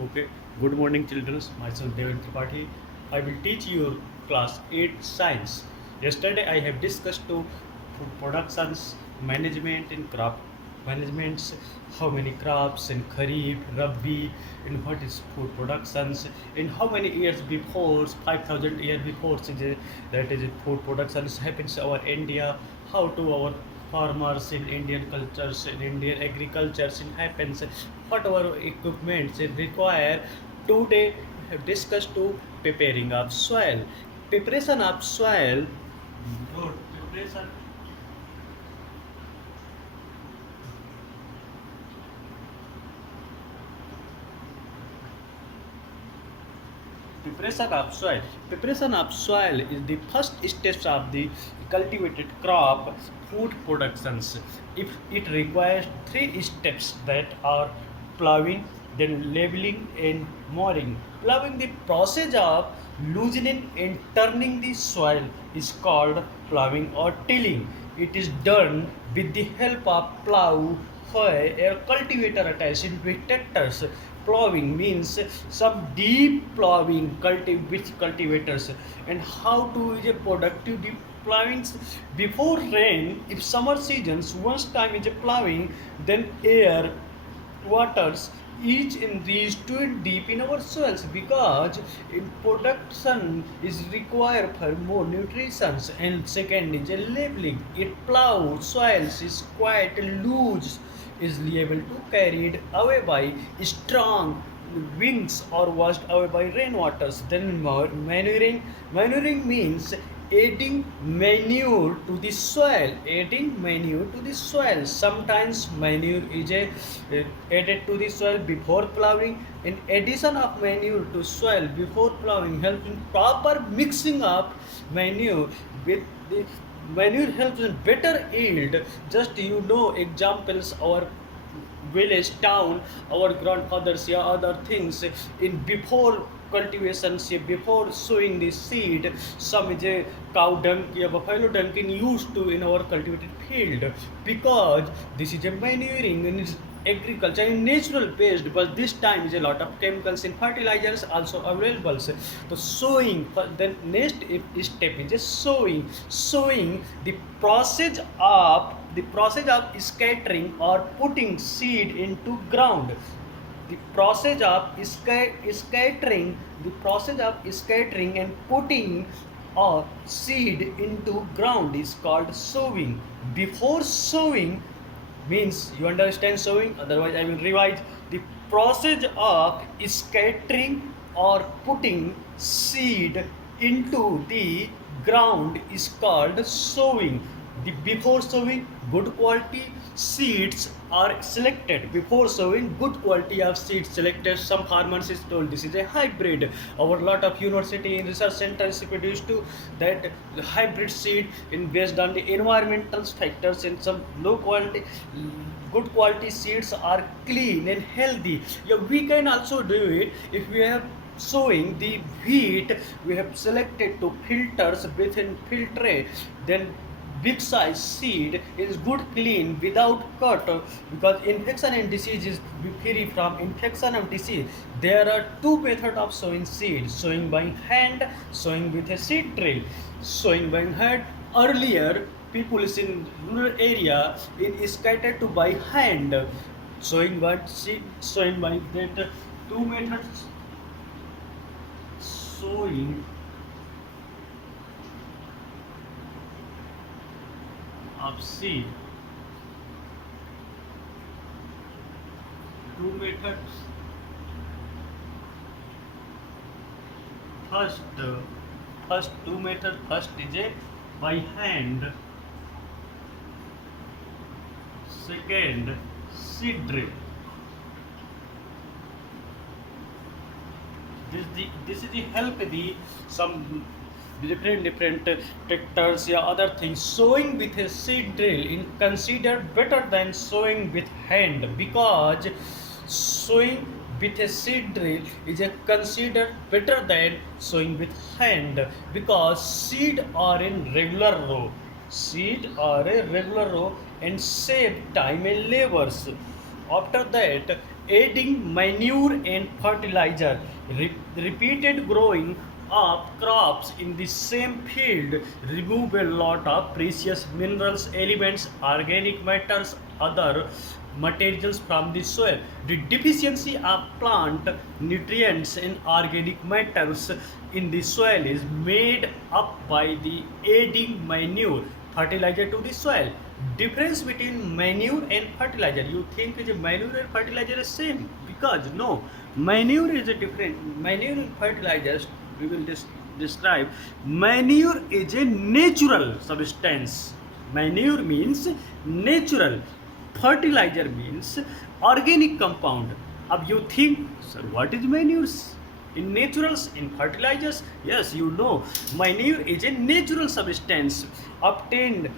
Okay, good morning, children. Myself David Tripathi. I will teach you class 8 science. Yesterday, I have discussed to food productions, management in crop managements, how many crops in Kharif, Rabi, and what is food productions, in how many years before, 5,000 years before, that is food productions happens in our India, how to our farmers in Indian cultures, in Indian agricultures, in happens, what our equipments it require. Today we have discussed to preparing of soil. Preparation of soil. Good. Preparation of soil. Preparation of soil is the first steps of the cultivated crop food productions. If it requires three steps that are plowing, then leveling and mowing. Plowing, the process of loosening and turning the soil, is called plowing or tilling. It is done with the help of plow, where a cultivator attached with tractors. Plowing means some deep plowing with cultivators. And how to is a productive deep plowing before rain. If summer seasons once time is a plowing, then air waters each in these too deep in our soils, because in production is required for more nutrition. And second is a leveling. It plows soils is quite loose, is able to carried away by strong winds or washed away by rainwaters. Then manuring. Manuring means adding manure to the soil. Adding manure to the soil. Sometimes manure is added to the soil before plowing. In addition of manure to soil before plowing helps in proper mixing up manure with the manure, helps in better yield. Just examples, our village, town, our grandfathers, yeah, other things in before cultivation, say before sowing the seed, some is a cow dung, yeah, buffalo dung in used to in our cultivated field, because this is a manuring and it's agriculture in natural based, but this time is a lot of chemicals and fertilizers also available. So sowing, then next step is a sowing, the process of scattering or putting seed into ground. The process of scattering, and putting a seed into ground is called sowing. Before sowing means, you understand sowing, otherwise I will revise. The process of scattering or putting seed into the ground is called sowing. The before sowing, good quality seeds are selected. Before sowing, good quality of seeds selected. Some farmers is told this is a hybrid. Our lot of university and research centers produced to that hybrid seed in based on the environmental factors. And some low quality, good quality seeds are clean and healthy. Yeah, we can also do it if we have sowing the wheat. We have selected to filters within filtre, then big size seed is good clean without cut, because infection and disease is free from infection and disease. There are two methods of sowing seed: sowing by hand, sowing with a seed drill. Sowing by hand, earlier people is in rural area in scattered to by hand. Sowing by seed, sowing by that, two methods. Sowing of seed, two methods. First, two method. First is a by hand. Second, seed drill. This is the help the some different tractors, yeah, other things. Sowing with a seed drill in considered better than sowing with hand, because sowing with a seed drill is a considered better than sowing with hand, because seed are in regular row. Seed are a regular row and save time and labors. After that, adding manure and fertilizer, repeated growing of crops in the same field remove a lot of precious minerals, elements, organic matters, other materials from the soil. The deficiency of plant nutrients and organic matters in the soil is made up by the adding manure fertilizer to the soil. Difference between manure and fertilizer. You think the manure and fertilizer is same? Because no, manure is a different. Manure and fertilizers we will describe. Manure is a natural substance. Manure means natural. Fertilizer means organic compound. अब you think, sir, what is manures? In naturals, in fertilizers, yes, you know, manure is a natural substance obtained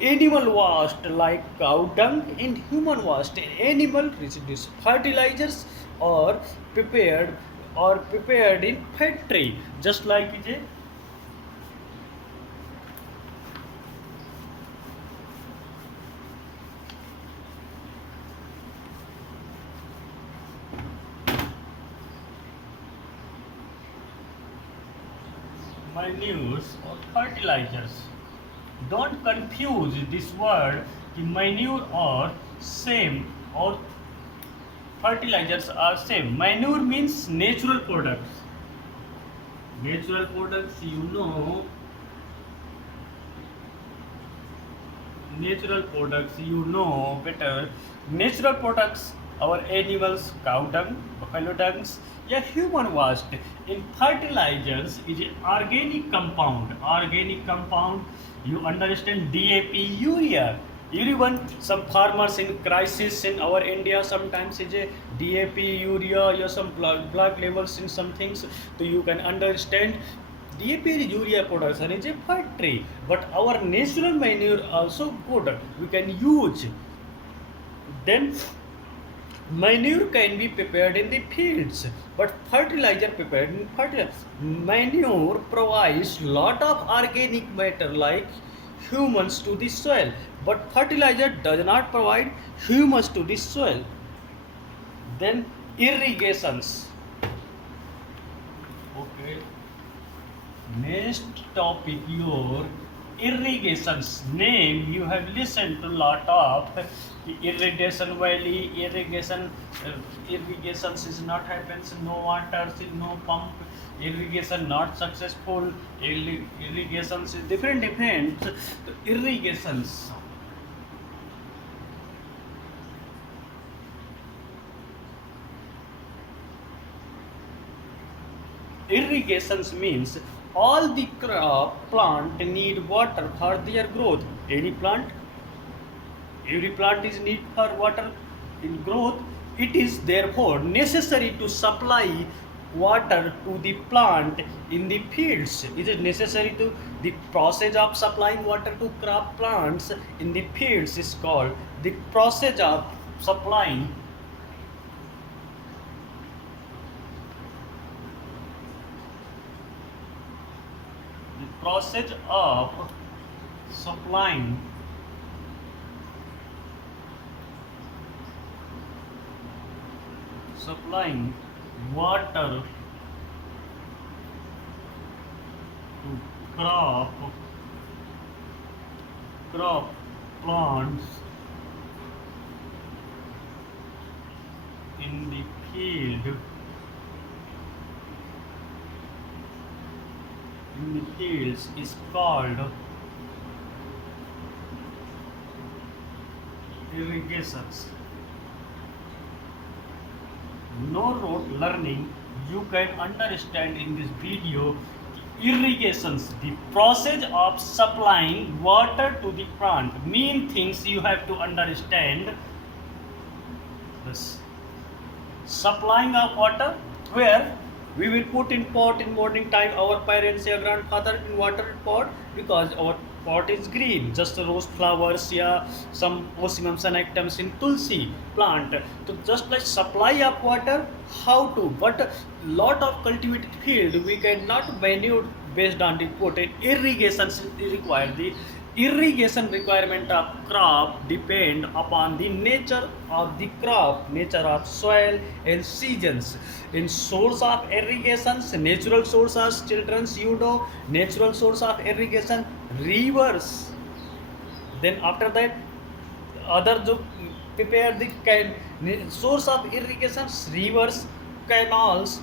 animal waste like cow dung and human waste and animal residues. Fertilizers are prepared in factory, just like it is manures or fertilizers. Don't confuse this word कि manure or same or fertilizers are same. Manure means natural products. Natural products, you know. Natural products, you know better. Natural products, our animals, cow dung, buffalo dungs, या human waste. In fertilizers is an organic compound. Organic compound, you understand DAP, urea. Everyone, some farmers in crisis in our India sometimes is a DAP, urea, or some blood levels in some things. So you can understand DAP is urea production is a factory, but our natural manure also good. We can use. Then manure can be prepared in the fields, but fertilizer prepared in fertilizer. Manure provides lot of organic matter like humus to the soil, but fertilizer does not provide humus to the soil. Then irrigations. Okay. Next topic, your irrigations. Name you have listened to lot of irrigation valley, irrigations is not happens, no water, no pump, irrigation not successful, irrigations is different. Irrigations. Irrigations means all the crop plant need water for their growth. Every plant is need for water in growth. It is therefore necessary to supply water to the plant in the fields. It is necessary to the process of supplying water to crop plants in the fields is called the process of supplying supplying water to crop plants in the field. In the fields is called irrigations. No rote learning, you can understand in this video irrigations, the process of supplying water to the plant. Main things you have to understand. This supplying of water, where we will put in pot in morning time, our parents or grandfather in water pot, because our pot is green, just rose flowers, yeah, some osimum items in tulsi plant. So just like supply of water, how to, but lot of cultivated field we cannot manure based on the pot. Irrigation is required. The Irrigation requirement of crop depend upon the nature of the crop, nature of soil and seasons. In source of irrigations, natural sources, children's you know, natural source of irrigation, rivers. Then after that, other जो prepare the source of irrigation, rivers, canals,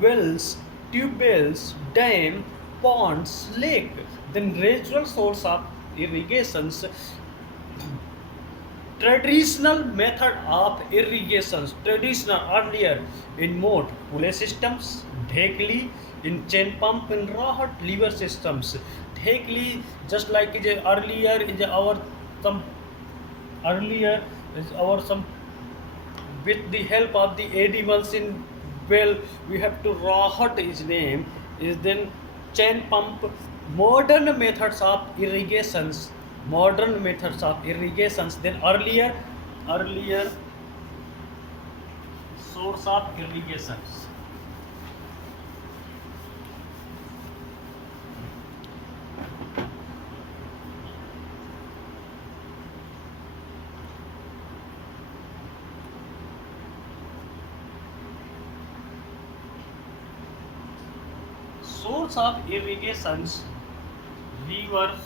wells, tube wells, dam, ponds, lake. Then natural source of irrigations, traditional method of irrigations, traditional earlier in mode pulley systems, dhekli, in chain pump, in rahat lever systems. Dhekli just like is earlier is our some earlier is our some with the help of the animals in well we have to rahat his name is then chain pump. Modern methods of irrigations then earlier source of irrigations. Source of irrigations, rivers,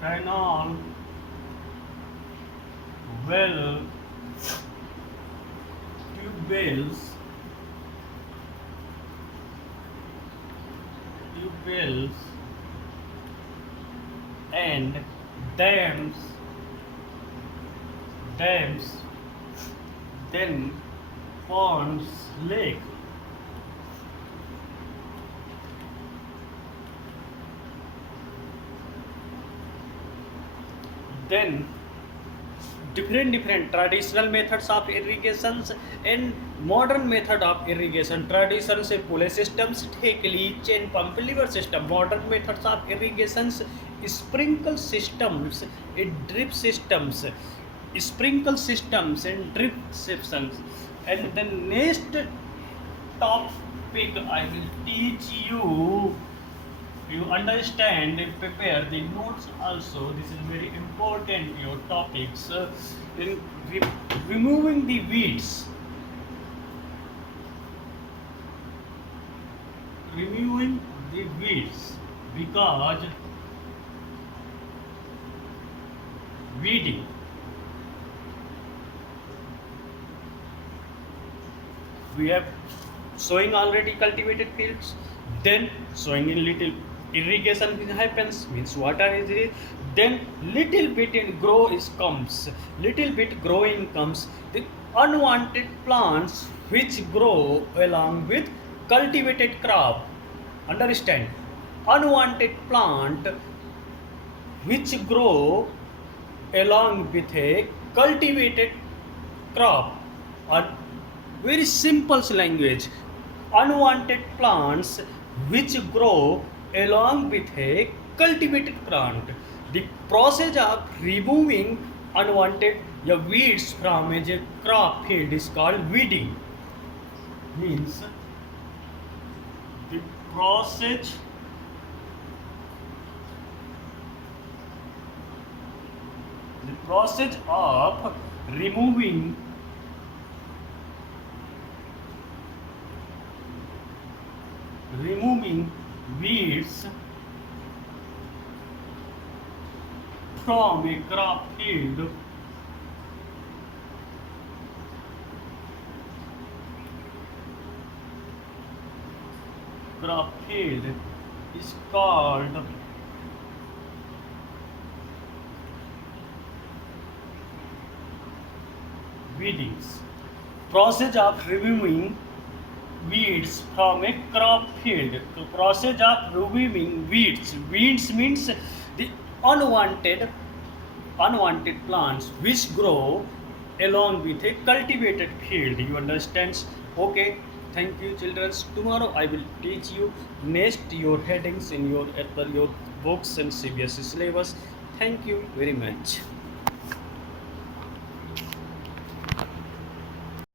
canal, well, tube wells and dams, then ponds, lake. Then different traditional methods of irrigations and modern method of irrigation. Traditional से pulley systems, ठेकली, chain pump, lever system. Modern methods of irrigations, sprinkle systems, drip systems, sprinkle systems and drip systems. And the next topic I will teach you. You understand and prepare the notes also. This is very important your topics in removing the weeds, because weeding we have sowing already cultivated fields, then sowing in little irrigation happens means water is it, then little bit in growing comes the unwanted plants which grow along with cultivated crop. Understand, unwanted plant which grow along with a cultivated crop. Or very simple language, unwanted plants which grow along with a cultivated plant. The process of removing unwanted weeds from a crop field is called weeding. Means the process of removing weeds from a crop field is called weedings. Process of removing weeds from a crop field. The process of removing weeds. Weeds means the unwanted plants which grow along with a cultivated field. You understand? Okay. Thank you, children. Tomorrow I will teach you next your headings in your books and CBSE syllabus. Thank you very much.